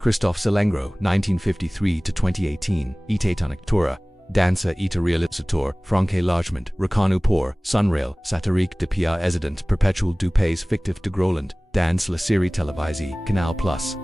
Christophe Salengro, 1953–2018, Itatonic Tora, Dancer eta realizator, Franque Largement, Reconu pour, Sunrail, Satirique de Pia Esident, Perpetual du Pays Fictif de Groland, Dans la série télévisée, Canal Plus.